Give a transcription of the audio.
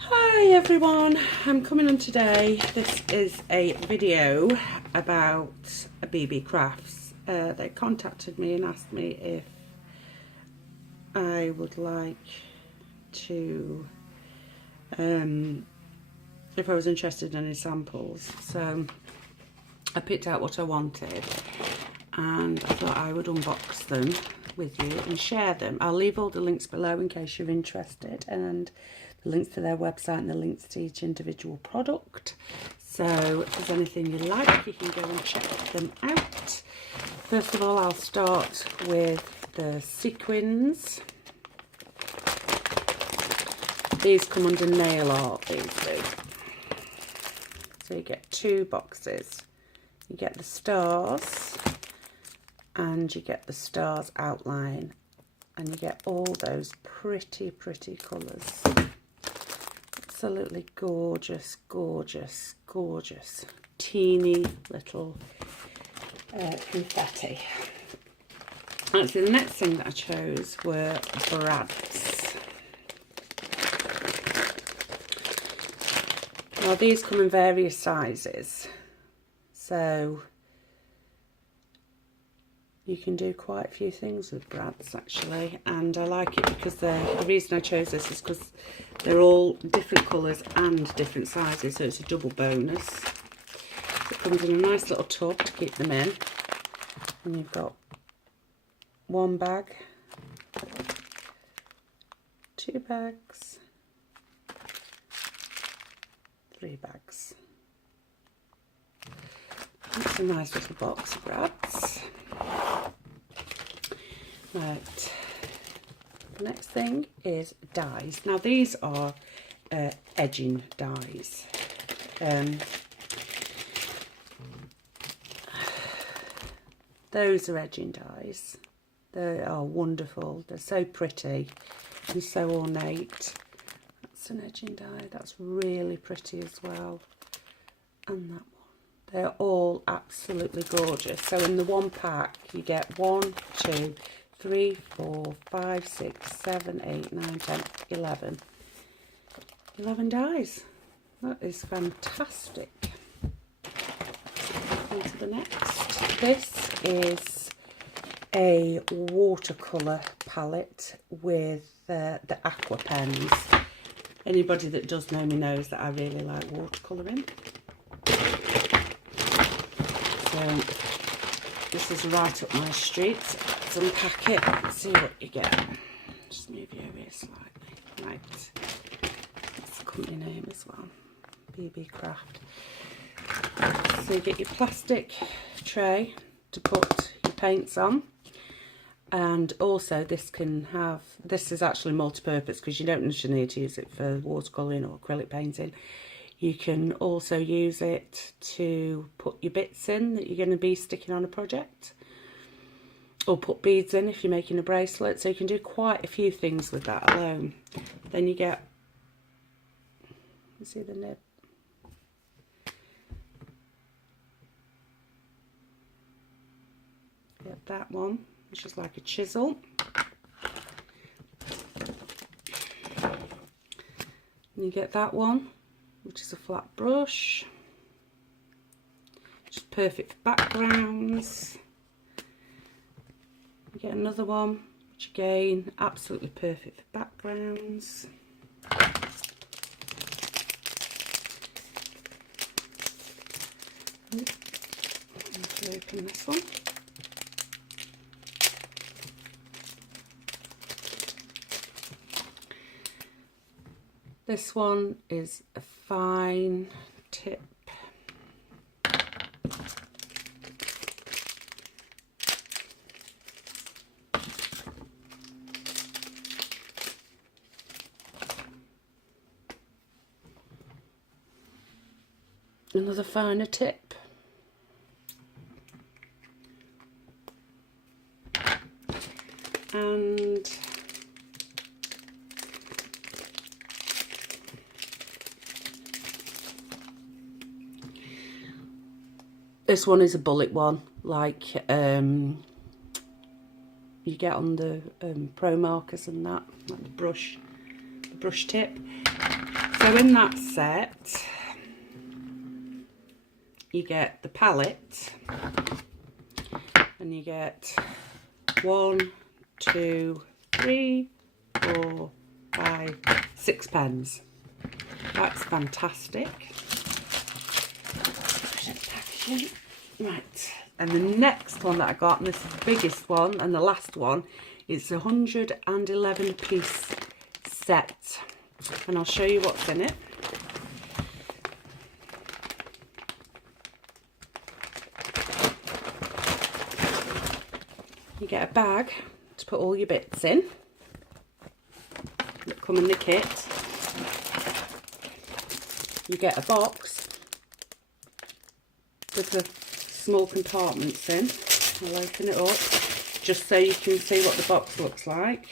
Hi everyone, I'm coming on today. This is a video about beebeecrafts. They contacted me and asked me if I would like to, if I was interested in any samples. So I picked out what I wanted and I thought I would unbox them with you and share them. I'll leave all the links below in case you're interested, and the links to their website and the links to each individual product. So if there's anything you like, you can go and check them out. First of all, I'll start with the sequins. These come under nail art, these do. So you get two boxes. You get the stars and you get the stars outline, and you get all those pretty colours. Absolutely gorgeous, gorgeous, gorgeous. Teeny little confetti. Actually, the next thing that I chose were brads. Now these come in various sizes, so you can do quite a few things with brads actually, and I like it because the reason I chose this is because they're all different colours and different sizes, so it's a double bonus. It comes in a nice little tub to keep them in, and you've got one bag, two bags, three bags. That's a nice little box of brads. Right, the next thing is dies. Now these are edging dies. Those are edging dies. They are wonderful. They're so pretty and so ornate. That's an edging die. That's really pretty as well. And that one. They're all absolutely gorgeous. So in the one pack you get 1, 2, 3, 4, 5, 6, 7, 8, 9, 10, 11. 11 dies. That is fantastic. On to the next. This is a watercolour palette with the aqua pens. Anybody that does know me knows that I really like watercolouring. So this is right up my street. Let's unpack it and see what you get. Just move you over here slightly. Right. That's the company name as well. beebeecrafts. So you get your plastic tray to put your paints on. And also this is actually multi-purpose because you don't necessarily need to use it for watercolouring or acrylic painting. You can also use it to put your bits in that you're going to be sticking on a project, or put beads in if you're making a bracelet. So you can do quite a few things with that alone. Then you get, you see the nib? Get that one, which is like a chisel. And you get that one, which is a flat brush, which is perfect for backgrounds. You get another one, which again, absolutely perfect for backgrounds. Let's open this one. This one is a fine tip. Another finer tip. And this one is a bullet one, like you get on the pro markers and that, like the brush tip. So in that set, you get the palette, and you get 1, 2, 3, 4, 5, 6 pens. That's fantastic. Right, and the next one that I got, and this is the biggest one and the last one, is a 111 piece set, and I'll show you what's in it. You get a bag to put all your bits in that come in the kit. You get a box with the small compartments in. I'll open it up just so you can see what the box looks like.